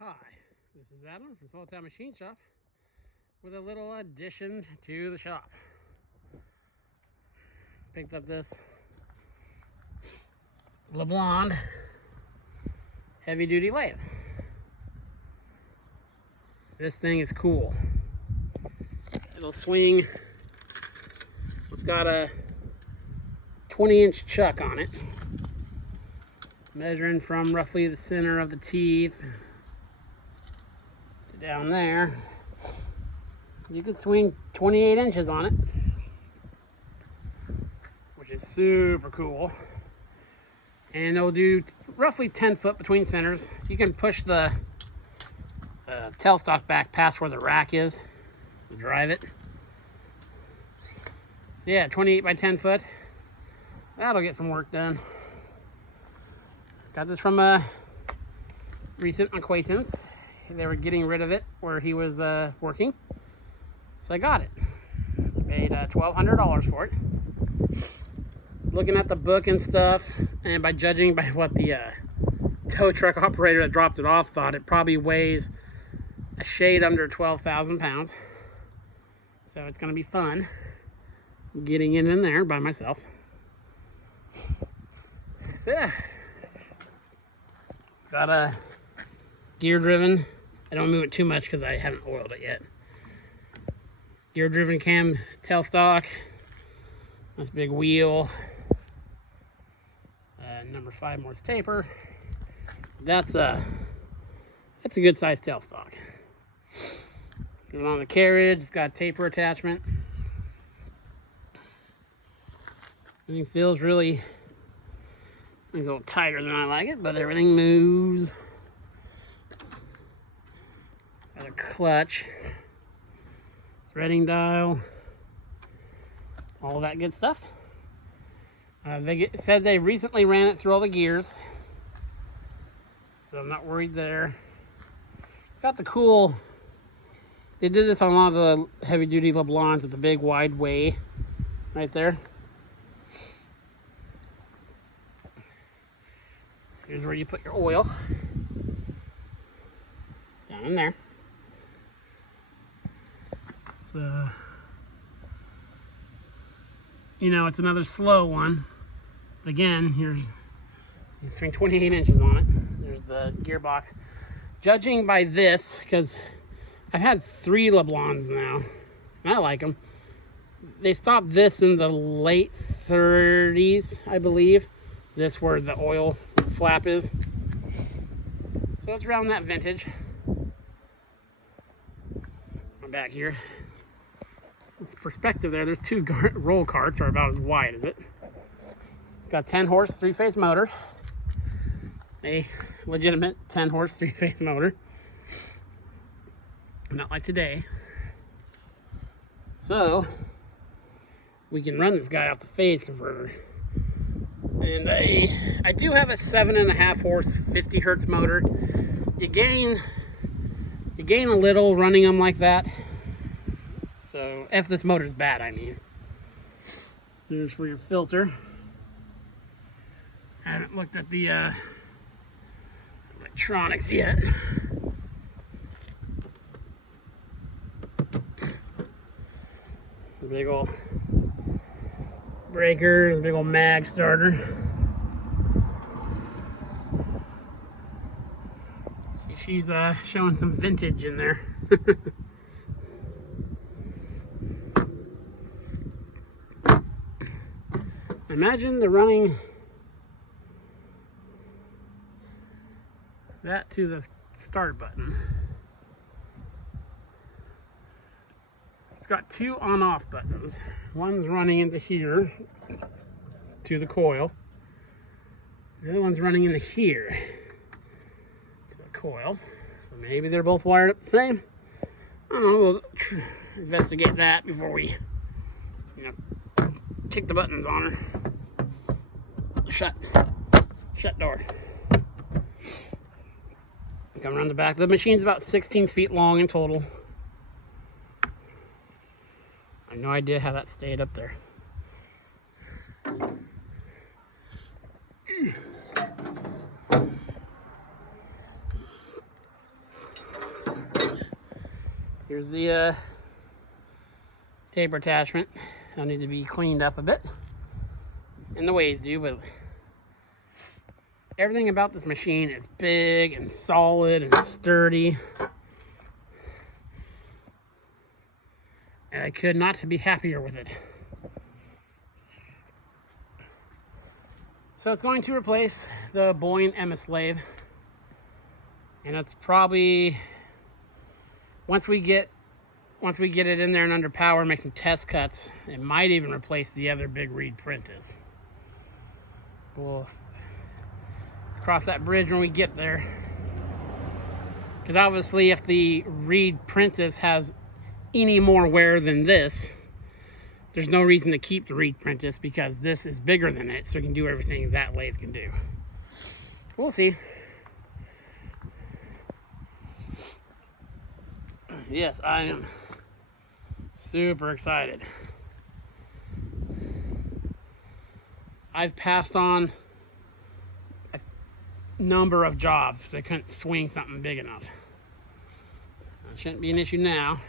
Hi, this is Adam from Small Town Machine Shop with a little addition to the shop. Picked up this Blond heavy duty lathe. This thing is cool. It'll swing. It's got a 20-inch chuck on it, measuring from roughly the center of the teeth to down there. You can swing 28 inches on it, which is super cool. And it'll do roughly 10 foot between centers. You can push the tailstock back past where the rack is to drive it. So yeah, 28 by 10 foot. That'll get some work done. Got this from a recent acquaintance. They were getting rid of it where he was working. So I got it. Paid $1,200 for it. Looking at the book and stuff, and by judging by what the tow truck operator that dropped it off thought, it probably weighs a shade under 12,000 pounds. So it's going to be fun getting it in there by myself. So yeah, got a gear driven. I don't move it too much because I haven't oiled it yet. Gear driven cam tailstock. Nice big wheel. Number 5 Morse taper. That's a good size tailstock. Going on the carriage, it's got a taper attachment. Everything feels really, it's a little tighter than I like it, but everything moves. Got a clutch, threading dial, all that good stuff. They said they recently ran it through all the gears, so I'm not worried there. Got the cool, they did this on a lot of the heavy duty LeBlancs with the big wide way right there. Here's where you put your oil, down in there. It's you know, it's another slow one. But again, you swing 28 inches on it. There's the gearbox. Judging by this, because I've had 3 LeBlancs now, and I like them. They stopped this in the late 30s, I believe. This where the oil flap is. So it's around that vintage. I'm back here. It's perspective there. There's 2 roll carts are about as wide as it. It's got a 10 horse 3-phase motor. A legitimate 10 horse 3-phase motor. Not like today. So we can run this guy off the phase converter. And I do have a 7.5 horse 50 hertz motor. You gain a little running them like that. So if this motor's bad, I mean. Here's for your filter. I haven't looked at the electronics yet. The big old breakers, big old mag starter. She's showing some vintage in there. Imagine they're running that to the start button. It's got 2 on-off buttons. One's running into here to the coil. The other one's running into here to the coil. So maybe they're both wired up the same. I don't know. We'll investigate that before we, kick the buttons on her. Shut door. Come around the back. The machine's about 16 feet long in total. I have no idea how that stayed up there. Here's the taper attachment. They'll need to be cleaned up a bit, and the ways do, but everything about this machine is big and solid and sturdy. And I could not be happier with it. So it's going to replace the Boyne MS lathe. And it's probably, once we get it in there and under power and make some test cuts, it might even replace the other big Reed Prentice. We'll cross that bridge when we get there. Because obviously if the Reed Prentice has any more wear than this, there's no reason to keep the Reed Prentice, because this is bigger than it, so it can do everything that lathe can do. We'll see. Yes, I am super excited. I've passed on a number of jobs because I couldn't swing something big enough. That shouldn't be an issue now.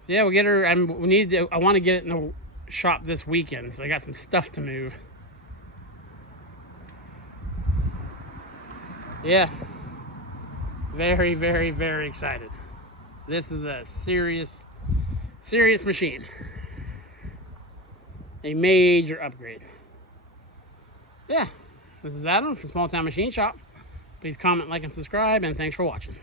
So yeah, we'll get her. I want to get it in the shop this weekend, so I got some stuff to move. Yeah, very, very, very excited. This is a serious machine. A major upgrade. Yeah, this is Adam from Small Town Machine Shop. Please comment, like, and subscribe, and thanks for watching.